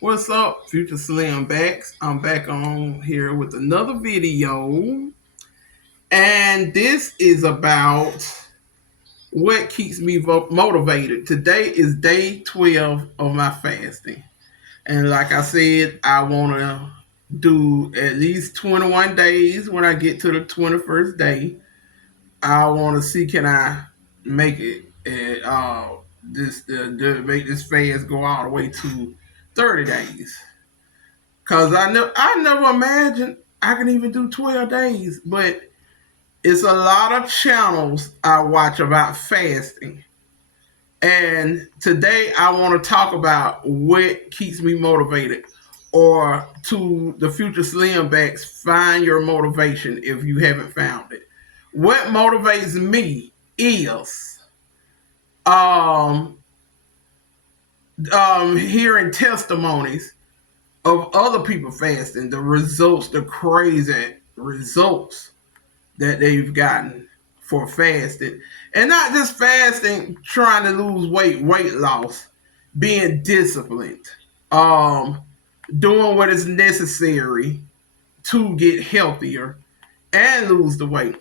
What's up, Future Slim Backs? I'm back on here with another video, and this is about what keeps me motivated. Today is day 12 of my fasting, and like I said, I want to do at least 21 days. When I get to the 21st day, I want to see can I make it and make this fast go all the way to 30 days. Cause I never imagined I can even do 12 days, but it's a lot of channels I watch about fasting. And today I want to talk about what keeps me motivated, or to the future slim backs, find your motivation if you haven't found it. What motivates me is um, hearing testimonies of other people fasting, the results, the crazy results that they've gotten for fasting. And not just fasting, trying to lose weight loss, being disciplined, um, doing what is necessary to get healthier and lose the weight.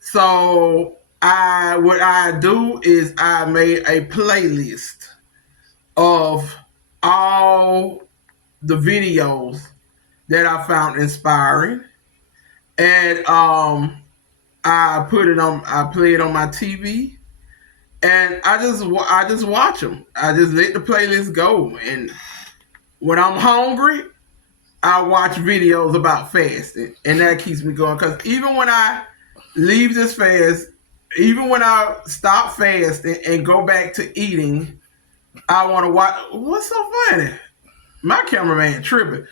So what I do is I made a playlist of all the videos that I found inspiring, and I play it on my TV, and I just watch them. I just let the playlist go, and when I'm hungry, I watch videos about fasting, and that keeps me going. Because even when I leave this fast, even when I stop fasting and go back to eating, I want to watch. What's so funny? My cameraman tripping.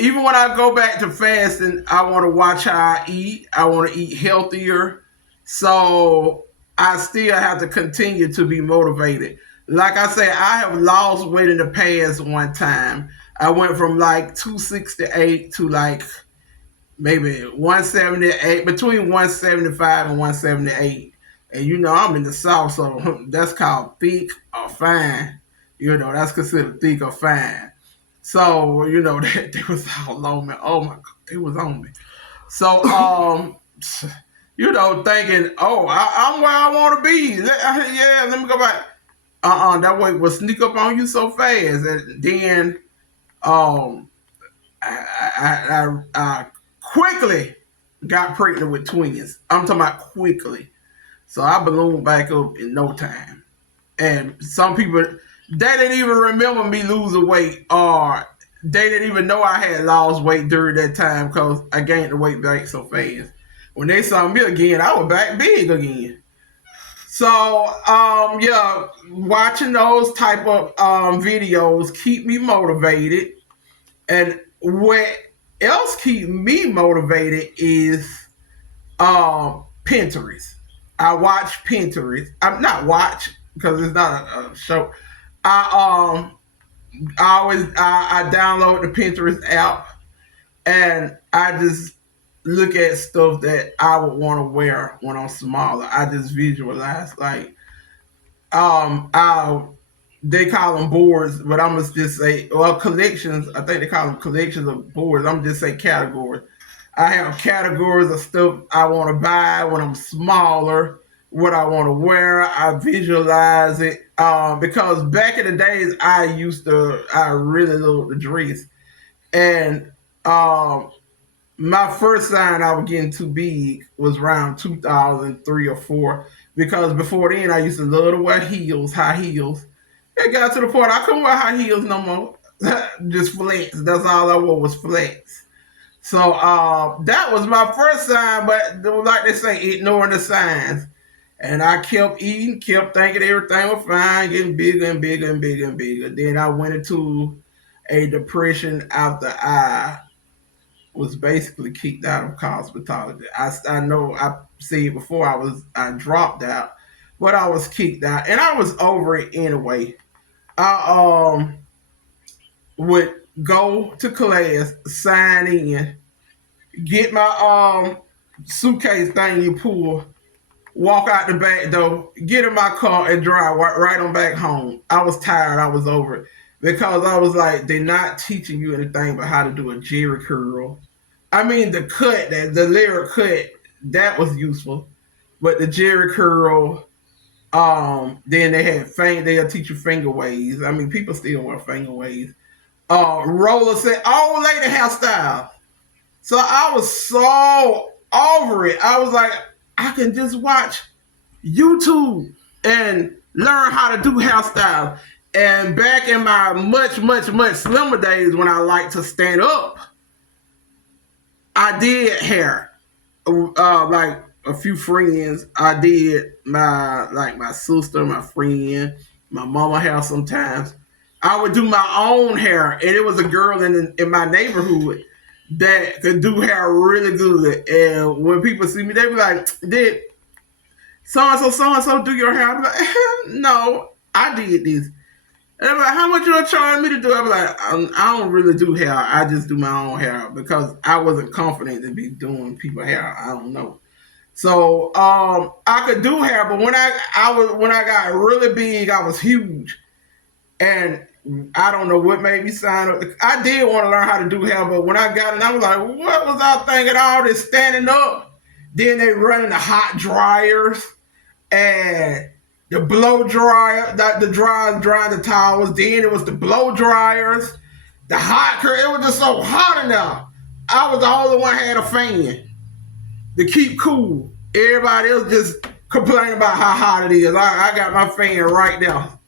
Even when I go back to fasting, I want to watch how I eat. I want to eat healthier. So I still have to continue to be motivated. Like I said, I have lost weight in the past one time. I went from like 268 to like maybe 178, between 175 and 178. And I'm in the South, so that's called thick or fine. That's considered thick or fine. So, they was all on me. Oh my God, they was on me. So, thinking, oh, I'm where I want to be. Yeah, let me go back. That weight will sneak up on you so fast. And then, um, I quickly got pregnant with twins. I'm talking about quickly. So I ballooned back up in no time. And some people, they didn't even remember me losing weight, or they didn't even know I had lost weight during that time because I gained the weight back so fast. When they saw me again, I was back big again. So yeah, watching those type of videos keep me motivated. And what else keep me motivated is Pinterest. I watch Pinterest. I'm not watch because it's not a show. I I download the Pinterest app, and I just look at stuff that I would want to wear when I'm smaller. I just visualize like I they call them boards, but I'm gonna just say collections. I think they call them collections of boards. I'm just say categories. I have categories of stuff I want to buy when I'm smaller, what I want to wear. I visualize it because back in the days I really loved the dress, and my first sign I was getting too big was around 2003 or four. Because before then I used to love to wear heels, high heels. It got to the point I couldn't wear high heels no more. Just flats. That's all I wore was flats. So that was my first sign, but like they say, ignoring the signs. And I kept eating, kept thinking everything was fine, getting bigger and bigger and bigger and bigger. Then I went into a depression after I was basically kicked out of cosmetology. I know I said before I dropped out, but I was kicked out, and I was over it anyway. I would go to class, sign in, get my suitcase thing you pull, walk out the back door, get in my car and drive right on back home. I was tired. I was over it. because I was like, they're not teaching you anything but how to do a Jerry curl. I mean, the cut, the lyric cut, that was useful, but the Jerry curl, then they had they'll teach you finger waves. I mean, people still wear finger waves. Roller set, old lady hairstyle. So I was so over it. I was like, I can just watch YouTube and learn how to do hairstyles. And back in my much, much, much slimmer days when I liked to stand up, I did hair. Like a few friends, I did my sister, my friend, my mama hair sometimes. I would do my own hair, and it was a girl in my neighborhood that could do hair really good. And when people see me, they be like, "Did so and so do your hair?" I'm like, "No, I did this." And I'm like, "How much you gonna charge me to do?" I'm like, "I don't really do hair. I just do my own hair because I wasn't confident to be doing people hair. I don't know." So I could do hair, but when I got really big, I was huge, and I don't know what made me sign up. I did want to learn how to do hair, but when I got it, I was like, what was I thinking? All this standing up. Then they running the hot dryers and the blow dryer, the dryers drying the towels. Then it was the blow dryers, the hot curl. It was just so hot in there. I was the only one had a fan to keep cool. Everybody else just complaining about how hot it is. I got my fan right now.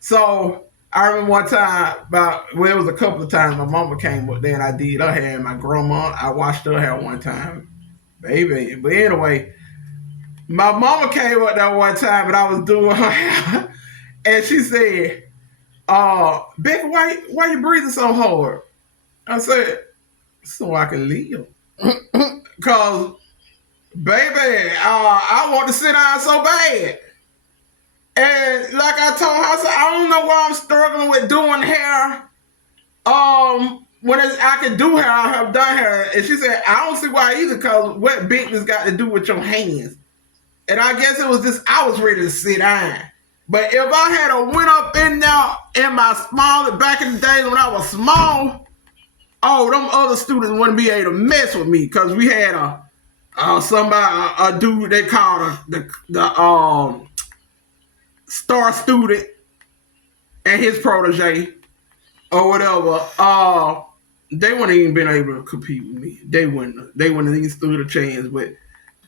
So I remember one time, it was a couple of times my mama came up there and I did her hair, and my grandma, I washed her hair one time, baby. But anyway, my mama came up there one time and I was doing her hair, and she said, Becky, why you breathing so hard? I said, so I can live. Cause baby, I want to sit down so bad. And like I told her, I said, I don't know why I'm struggling with doing hair. When I can do hair, I have done hair. And she said, I don't see why either, because what business got to do with your hands? And I guess it was just, I was ready to sit down. But if I had a went up in there in my small, back in the days when I was small, oh, them other students wouldn't be able to mess with me, because we had a dude they called the star student and his protege or whatever. They wouldn't even been able to compete with me. They wouldn't even stood a chance. But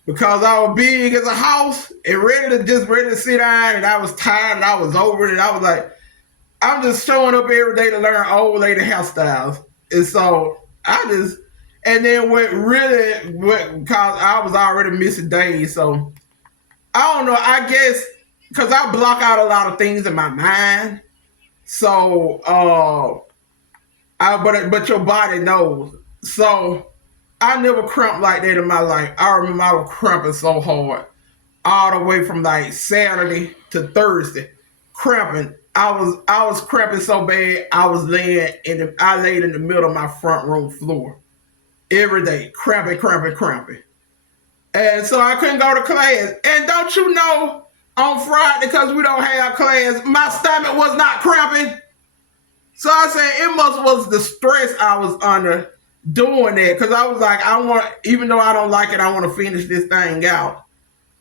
because I was big as a house and ready to sit down, and I was tired and I was over it, and I was like, I'm just showing up every day to learn old lady hairstyles. And so and then because I was already missing days. So I don't know, I guess because I block out a lot of things in my mind. So, but your body knows. So I never cramped like that in my life. I remember I was cramping so hard, all the way from like Saturday to Thursday, cramping. I was cramping so bad. I laid in the middle of my front room floor every day, cramping, cramping, cramping. And so I couldn't go to class. And don't you know, on Friday, because we don't have class, my stomach was not cramping. So I said it must was the stress I was under doing that. Because I was like, even though I don't like it, I want to finish this thing out.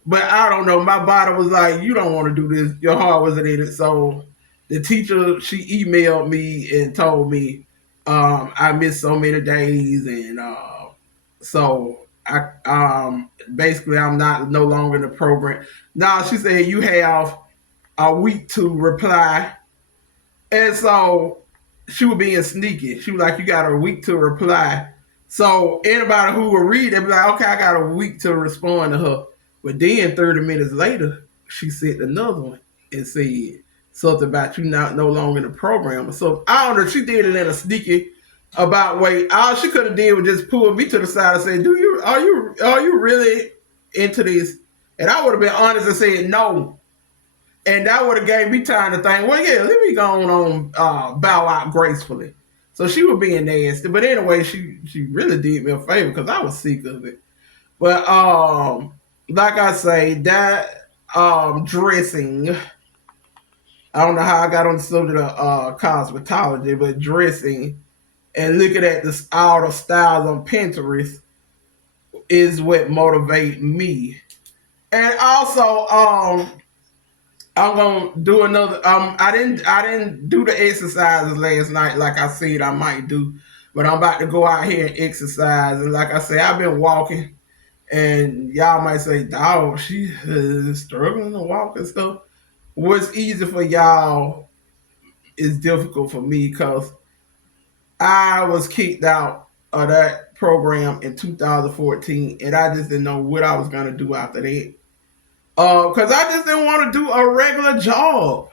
But I don't know. My body was like, you don't want to do this. Your heart wasn't in it. So the teacher, she emailed me and told me I missed so many days. And so I basically I'm not no longer in the program. Now she said you have a week to reply, and so she was being sneaky. She was like, you got a week to reply. So anybody who will read it be like, okay, I got a week to respond to her. But then 30 minutes later, she sent another one and said something about you not no longer in the program. So I don't know. She did it in a sneaky about way. All she could have did was just pull me to the side and say, are you really into this? And I would have been honest and said no. And that would have gave me time to think, well, yeah, let me go on bow out gracefully. So she was being nasty. But anyway, she really did me a favor because I was sick of it. But like I say, that dressing, I don't know how I got on the subject of cosmetology, but dressing and looking at this all the styles on Pinterest is what motivate me. And also, I'm gonna do another. I didn't do the exercises last night like I said I might do, but I'm about to go out here and exercise. And like I say, I've been walking, and y'all might say, "Dog, she is struggling to walk and stuff." What's easy for y'all is difficult for me because I was kicked out of that program in 2014, and I just didn't know what I was gonna do after that. Because I just didn't want to do a regular job,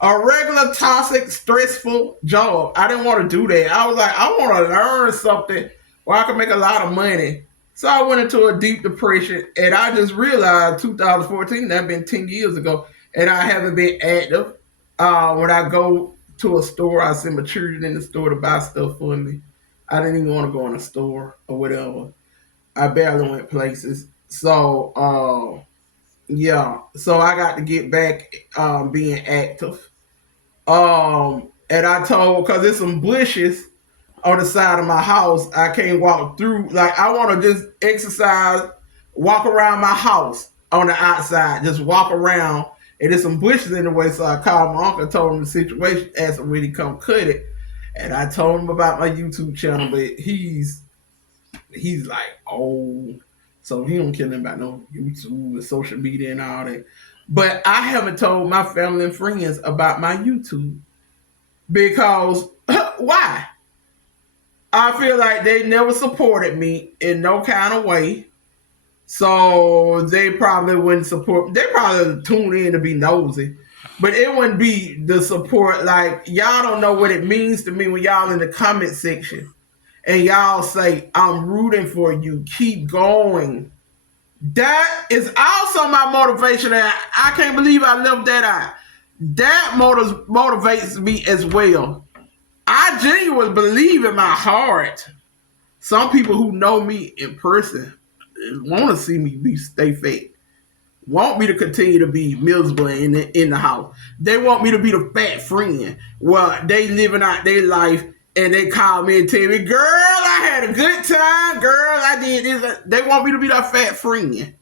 a regular toxic, stressful job. I didn't want to do that. I was like, I want to learn something where I can make a lot of money. So I went into a deep depression, and I just realized 2014, that been 10 years ago, and I haven't been active. When I go to a store, I send my children in the store to buy stuff for me. I didn't even want to go in a store or whatever. I barely went places. So, yeah, so I got to get back being active. And I told because there's some bushes on the side of my house. I can't walk through. Like I want to just exercise, walk around my house on the outside, just walk around. And there's some bushes in the way, so I called my uncle, told him the situation, asked him when he come cut it. And I told him about my YouTube channel, but he's like old, so he don't care about no YouTube and social media and all that. But I haven't told my family and friends about my YouTube because why? I feel like they never supported me in no kind of way. So they probably wouldn't support. They probably tune in to be nosy, but it wouldn't be the support. Like y'all don't know what it means to me when y'all in the comment section and y'all say, "I'm rooting for you. Keep going." That is also my motivation. And I can't believe I left that out. That motivates me as well. I genuinely believe in my heart. Some people who know me in person want to see me stay fat. Want me to continue to be miserable in the house. They want me to be the fat friend. Well, they living out their life and they call me and tell me, "Girl, I had a good time. Girl, I did this." They want me to be that fat friend.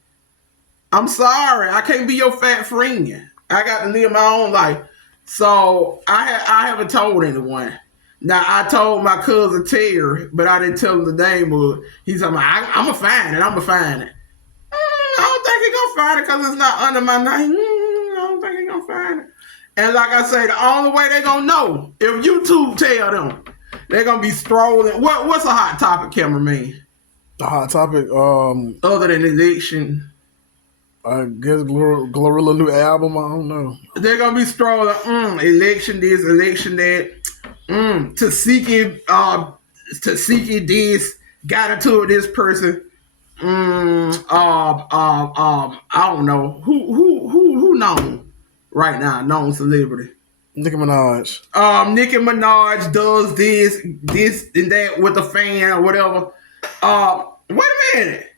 I'm sorry, I can't be your fat friend. I got to live my own life. So I haven't told anyone. Now I told my cousin Terry, but I didn't tell him the name of it. He's like, I'm gonna find it. I'm gonna find it. I don't think he's gonna find it because it's not under my name. I don't think he's gonna find it. And like I say, the only way they gonna know if YouTube tell them, they're gonna be strolling. What's a hot topic, cameraman? The hot topic, Other than election. I guess Glorilla new album. I don't know. They're gonna be strolling. Election this, election that. Tasiki this got into it. This person. I don't know who known right now. Known celebrity. Nicki Minaj. Nicki Minaj does this and that with a fan or whatever. Wait a minute.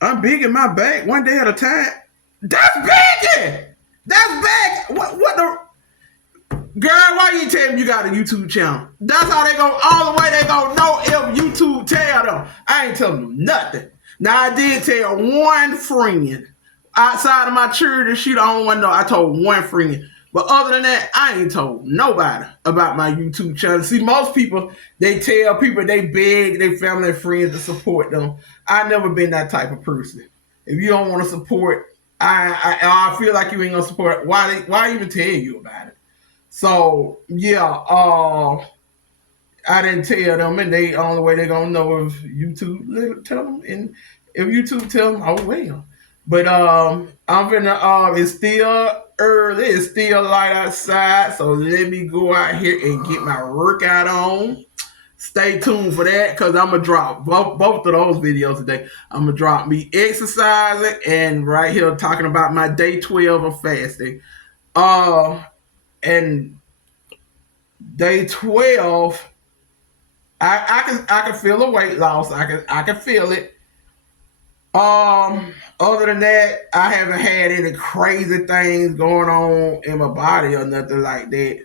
I'm big in my back one day at a time. That's big. That's big. What the girl? Why you tell them you got a YouTube channel? That's how they go. All the way they gonna know if YouTube tell them. I ain't telling them nothing. Now I did tell one friend outside of my church. She the only one know. I told one friend. But other than that, I ain't told nobody about my YouTube channel. See, most people, they tell people they beg their family and friends to support them. I never been that type of person. If you don't want to support, I feel like you ain't gonna support. Why even tell you about it? So yeah, I didn't tell them, and they only way they gonna know if YouTube tell them, and if YouTube tell them, oh well. But I'm gonna it's still early, it's still light outside, so let me go out here and get my workout on. Stay tuned for that because I'm gonna drop both of those videos today. I'm gonna drop me exercising and right here talking about my day 12 of fasting. And day 12, I can feel the weight loss. I can feel it. Other than that, I haven't had any crazy things going on in my body or nothing like that.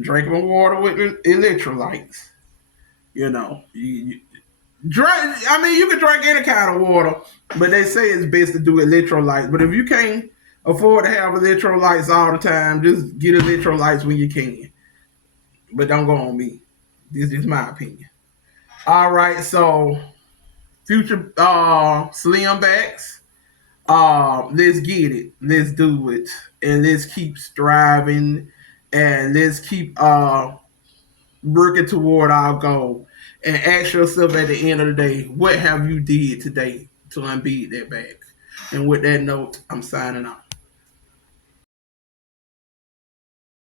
Drinking my water with electrolytes. You drink. I mean, you can drink any kind of water, but they say it's best to do electrolytes. But if you can't afford to have electrolytes all the time, just get electrolytes when you can. But don't go on me. This is my opinion. All right, so future slim backs. Let's get it. Let's do it. And let's keep striving and let's keep working toward our goal. And ask yourself at the end of the day, what have you did today to unbeat that back? And with that note, I'm signing off.